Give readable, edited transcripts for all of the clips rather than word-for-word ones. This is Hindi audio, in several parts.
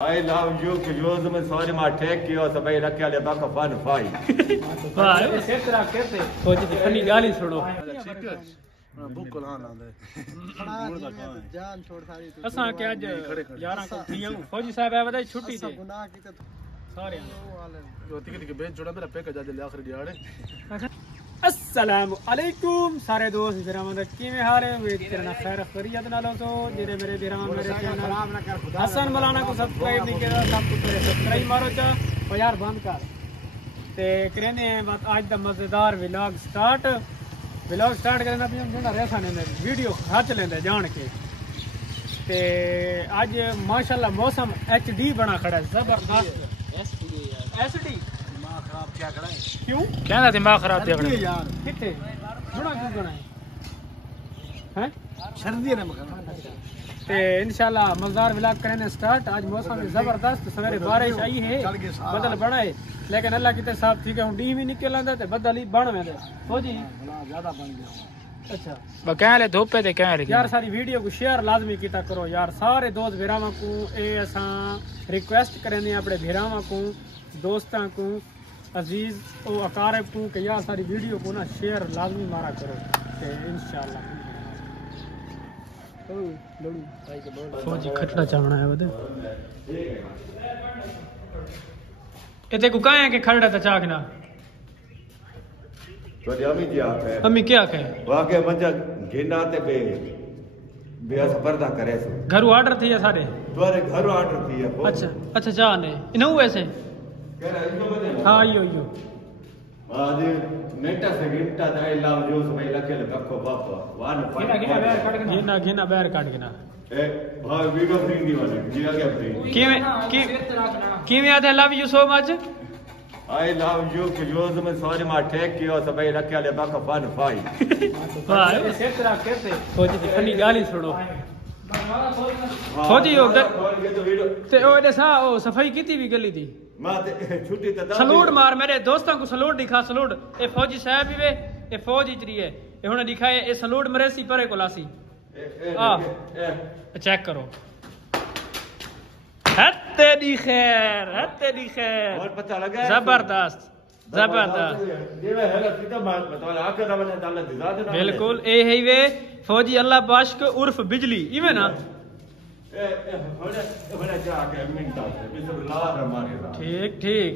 I love you कि यूज़ में सॉरी मार टेक कियो सब भाई रखे वाले बाका फन फाई वाह सेट रख के सोच दी फनी गाली छोड़ो बिल्कुल हां लांदे जान छोड़ सारी असा के आज 11 को थियां फौजी साहब आए वदा छुट्टी ते गुनाह कीते सारे जो तिक बेच जोड़ा मेरा पैकेज आज ले आखिरी दिहाड़े अस्सलाम वालेकुम सारे दोस्त बिरामद किवें हाल है उम्मीद करना खैर खैरियत नाल हो जेरे मेरे बिरामद मेरे चैनल हसन मौलाना को सब्सक्राइब नहीं किया सब कुछ करे सब्सक्राइब मारो चा ओ यार बंद कर ते करने बात आज दा मजेदार व्लॉग स्टार्ट करना भी हम जोड़ा रेसा ने वीडियो खच लेंदे जान के ते आज माशाल्लाह मौसम एचडी बना खड़ा है जबरदस्त एसडी खराब क्या करा है क्यों कहना दिमाग खराब थे अगले यार किथे बड़ा क्यों बना है हैं सर्दी ने मकान ते इंशाल्लाह मजेदार व्लॉग करेंगे स्टार्ट आज मौसम जबरदस्त सवेरे बारिश आई है बदल बना है लेकिन अल्लाह की साफ ठीक है हुन डी भी निकल आंदा ते बदल ही बन में हो जी ज्यादा बन गया अच्छा बकाले धोपे ते कह रहे यार सारी वीडियो को शेयर लाजमी कीता करो यार सारे दोस्त भिरावां को ए असा रिक्वेस्ट करेंगे अपने भिरावां को दोस्तां को अजीज और अकारब को कि यार सारी वीडियो को ना शेयर लाजमी मारा करो ते इंशाल्लाह फौजी खटड़ा चावना है बदे इते को काहे के खड़ा ता चाकना तो अम्मी जी आखे अम्मी क्या कहे वाके मंजा गिना ते बे पर्दा करे सो घर ऑर्डर थी है सारे तोरे घर ऑर्डर थी है अच्छा अच्छा जा ने इनो ऐसे कह रहा इनको बने हां यो आज नेटा से गिनता दाई लाव जो भाई रखे लखो बाप वान गिना बैर काट गिना ए भाई वीडियो फ्री दी वाले जी आगे फ्री किवें आदे love you so much I love you कि यूज़ में सॉरी मार टेक कियो सब भाई रखे वाले बाका फन फाई वाह सेट रख के सोच दी फनी गाली छोड़ो फौजी हो ते ओ दे सा ओ सफाई कीती भी गली दी मां ते छुट्टी ते सलूट मार मेरे दोस्तों को सलूट दिखा सलूट ए फौजी साहब भी वे ए फौज इचरी है ए हुन दिखाए ए सलूट मरेसी परे को लासी आ चेक करो हत्ते दी खैर और पता लगा जबरदस्त ये वे हेला सीधा बात बता आके ना बने ताला दिजा दे बिल्कुल ए है वे फौजी अल्लाह बाशक उर्फ बिजली इवे ना होने जाके मिनटा से बिस्मिल्लाह हमारे ठीक ठीक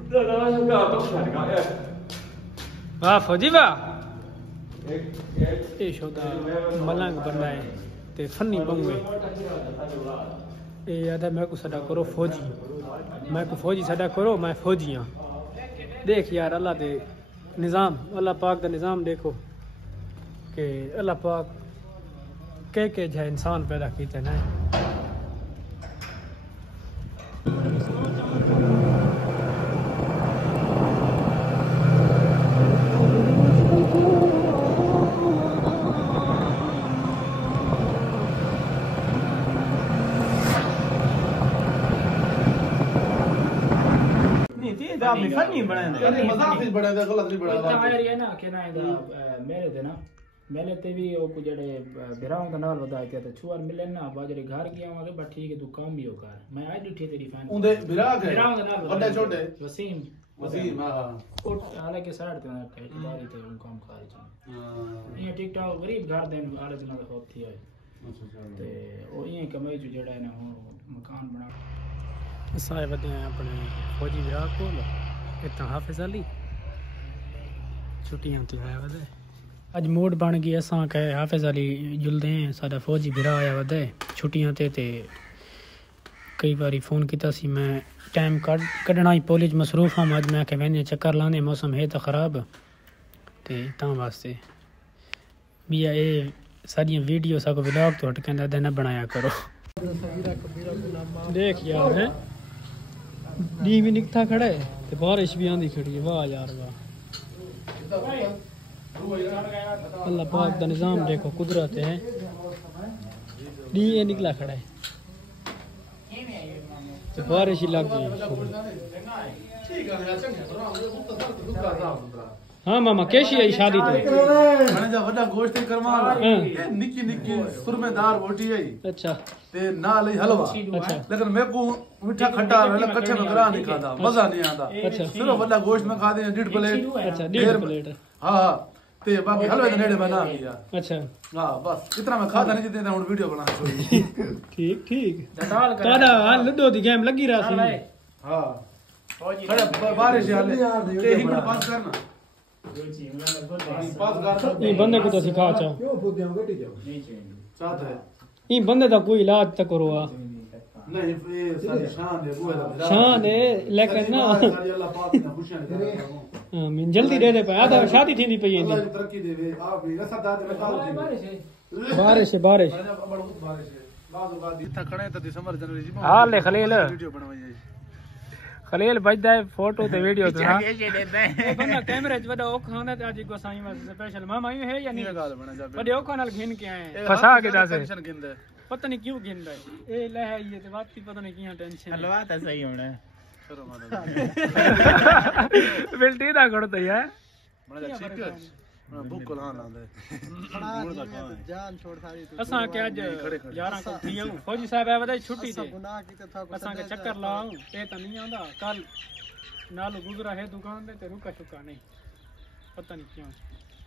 उधर ना तो छड़का वाह फौजी वाह ए शोदा मलंग बंदा है ते फनी बंगे ए याद मैं को सदा करो फौजी मैं को फौजी सदा करो मैं फौजी हां देख यार अल्लाह दे निजाम अल्लाह पाक दा निजाम देखो कि अल्लाह पाक के जो इंसान पैदा कीते ना फनी बने मजाक से बड़ा गलत नहीं बड़ा है ना के ना मेरे थे ना मेले ते भी ओ कुछ जड़े बिराव दा नाल वदा के ते छुआर मिले ना बाजरे घर गया हूं बा ठीक है तू काम भी हो कर मैं आज उठी तेरी फैन उंदे बिराग है बिराव दा नाल बड़े छोटे वसीम हां उठ हालांकि साइड ते ना ठेकेदारी ते उन काम खारी छ हां ये टिकटॉक गरीब घर देन आले दिन दा होत थी है ते ओ ये कमाई जो जड़ा है ना हो मकान बना सारे बदे अपने फौजी विराग को इतना हाफिज अली छुट्टियां थी आया वदे अज मूड बन गई असा के हाफिज अली जुलदे हैं साडा फौजी बिरा आया वदे छुट्टियां ते कई बारी फोन किया सी मैं टाइम कढ़ना ही पोलिज मसरूफ हाँ अज मैं वेने चक्कर लाने मौसम है तो खराब ते ता वास्ते भी ये सारियां वीडियो सगो व्लॉग तो हट के न बनाया करो देख यार है डी भी निकता खड़ा है ते बारिश भी आंदी खड़ी है वाह यार वाह अल्लाह पाक दा निजाम देखो कुदरत है डी ये निकला खड़ा है तो बारिश ही लग गई हां मामा कैसी है शादी तो मैंने जा वड्डा गोश्त ही करवा ए निकी निकी सुरमेदार रोटी है अच्छा ते नाल ही हलवा अच्छा लेकिन मैं को मीठा खट्टा वाला कच्चे में गरा नहीं खाता मजा नहीं आता अच्छा सिर्फ वड्डा गोश्त में खाते हैं 1.5 प्लेट अच्छा 1.5 प्लेट हां ते बाकी हलवे दे नेड़े बना दिया अच्छा हां बस इतना मैं खाता नहीं जितने हुन वीडियो बना छोड़ी ठीक ठीक ताड़ा लड्डो दी गेम लगी रहा सी हां खड़ा बारिश हाले ते ही पास करना ये बंदे को तो सिखा चा चाहता है ये बंदे का कोई इलाज तक करो आ नहीं ये सारी शान है वो है शान है लेकिन ना सारी अल्लाह पाक ने खुशियां दे आमीन जल्दी दे दे पाया तो शादी थी नहीं पई अल्लाह इंदी की तरक्की देवे आप भी ऐसा दाद में काल दी बारिश है बारिश है बारिश है बाद बाद इतना खड़े तो दिसंबर जनवरी जी हां ले खलील वीडियो बनवाई खलील बजदा है फोटो ते वीडियो तो हां ये बंदा कैमरे च वडा ओखा ना ते आज को साईं वास्ते स्पेशल मामा ही है या नहीं गाल बना जा बड़े ओखा नाल घिन के आए फसा के दासे टेंशन गिंदे पता नहीं क्यों गिनदा है ए ले है ये ते बात पता नहीं किया टेंशन हलवा तो सही होना है चलो माता बिल्टी दा करता है बना जा ठीक बुक को लान लांदे जान छोड़ सारी असा के आज 11 को थियूं फौजी साहब आवे दा छुट्टी ते गुनाह कीते था असा के चक्कर लाऊं ए त नहीं आंदा कल नाल गुजरा है दुकान ते रुका चुका नहीं पता नहीं क्यों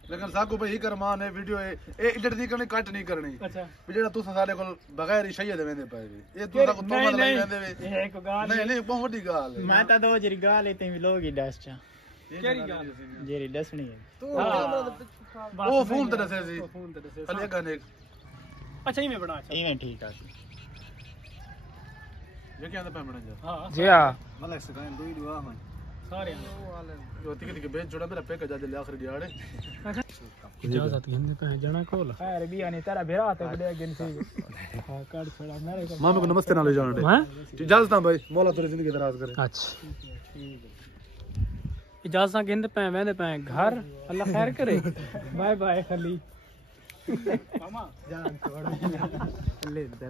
लेकिन साकू भाई कर मान है वीडियो ए एडिट नहीं करनी कट नहीं करनी अच्छा जेड़ा तू सारे को बगैर शैयद वेंदे पाए ए तू साकू तो मतलब वेंदे वे ये एक गाल नहीं नहीं बहुत बड़ी गाल है मैं ता दो जरी गाल इते भी लोग ही डस चा केरी गाल जेरी डसनी है तू वो फोन ते दसे सी फोन ते दसे अले गाने अच्छा ही में बड़ा अच्छा इवें ठीक है ये क्या पे बना जा हां जी हां मतलब से गाने दो ही दुआ मन सारे जो तिके तिके बेच जोड़ा मेरा पैक जा दे आखिरी दिहाड़े इजाजत घिन पे जाना खोल अरे बिया नहीं तेरा भेरा ते बड़े गिन से हां कार्ड छोड़ा मेरे को मामे को नमस्ते ना ले जाने हां इजाजत ना भाई मौला तेरी जिंदगी दराज करे अच्छा इजाजत गिन पे वेंदे पे घर अल्लाह खैर करे बाय बाय खली मामा जान छोड़ ले दे